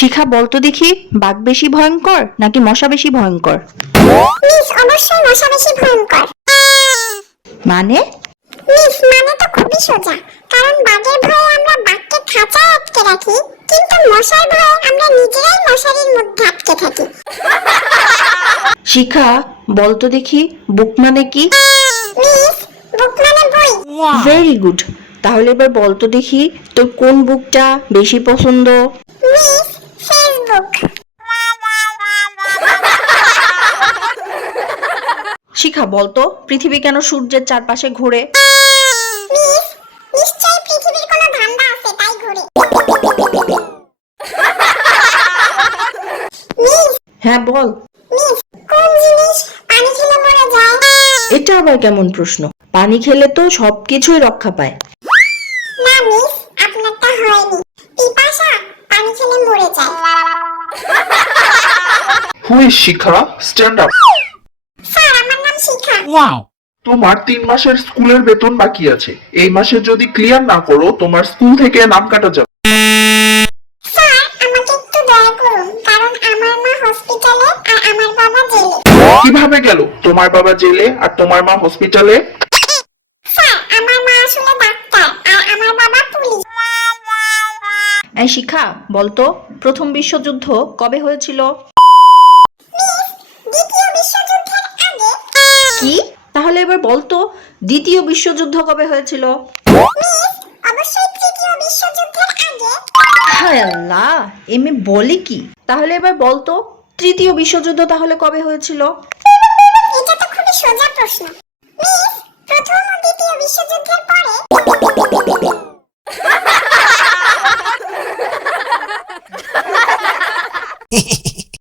শিখা বলতো দেখি, বাঘ বেশি ভয়ঙ্কর নাকি মশা বেশি ভয়ঙ্কর? মিস, অবশ্যই মশা বেশি ভয়ঙ্কর। মানে? মিস, মানে তো খুবই সোজা। কারণ বাঘের ভয়ে আমরা বাঘকে খাঁচায় আটকে রাখি, কিন্তু মশার ভয়ে আমরা নিজেরাই মশারির মধ্যে আটকে থাকি। শিখা বলতো দেখি, বুক মানে কি? মিস, বুক মানে বই। Very good. তাহলে এবার বলতো দেখি, তোর কোন বুকটা বেশি পছন্দ? Miss, Facebook. শিখা বলতো, পৃথিবী কেন সূর্যের চারপাশে ঘোরে? মিস, নিশ্চয়ই পৃথিবীর কোনো ধান্দা আছে, তাই ঘুরে। মিস, হ্যাঁ বল। মিস, কোন জিনিস পানি খেলে মরে যায়? এটা আবার কেমন প্রশ্ন? পানি খেলে তো সবকিছুই রক্ষা পায়। না মিস, আপনারটা হয়নি। পিপাসা পানি খেলে মরে যায়। Who is Shikha? Stand up. Sir, আমার নাম শিখা। তোমার 3 মাসের স্কুলের বেতন বাকি আছে। এই মাসে যদি ক্লিয়ার না করো, তোমার স্কুল থেকে নাম কাটা যাবে। স্যার, আমাকে একটু দয়া করুন, কারণ আমার মা হসপিটালে আর আমার বাবা জেলে। কিভাবে গেল তোমার বাবা জেলে আর তোমার মা হসপিটালে? স্যার, আমার মা আসলে ডাক্তার আর আমার বাবা পুলিশ। এই শিখা বলতো, প্রথম বিশ্বযুদ্ধ কবে হয়েছিল? দ্বিতীয় বিশ্বযুদ্ধের আগে। কি? তাহলে এবার বলতো, দ্বিতীয় বিশ্বযুদ্ধ কবে হয়েছিল? মিস, অবশ্যই তৃতীয় বিশ্বযুদ্ধের আগে। হায় আল্লাহ, এমনি বলি কি? তাহলে এবার বলতো, তৃতীয় বিশ্বযুদ্ধ তাহলে কবে হয়েছিল? এটা তো খুবই সোজা প্রশ্ন। মিস, প্রথম ও দ্বিতীয় বিশ্বযুদ্ধের পরে।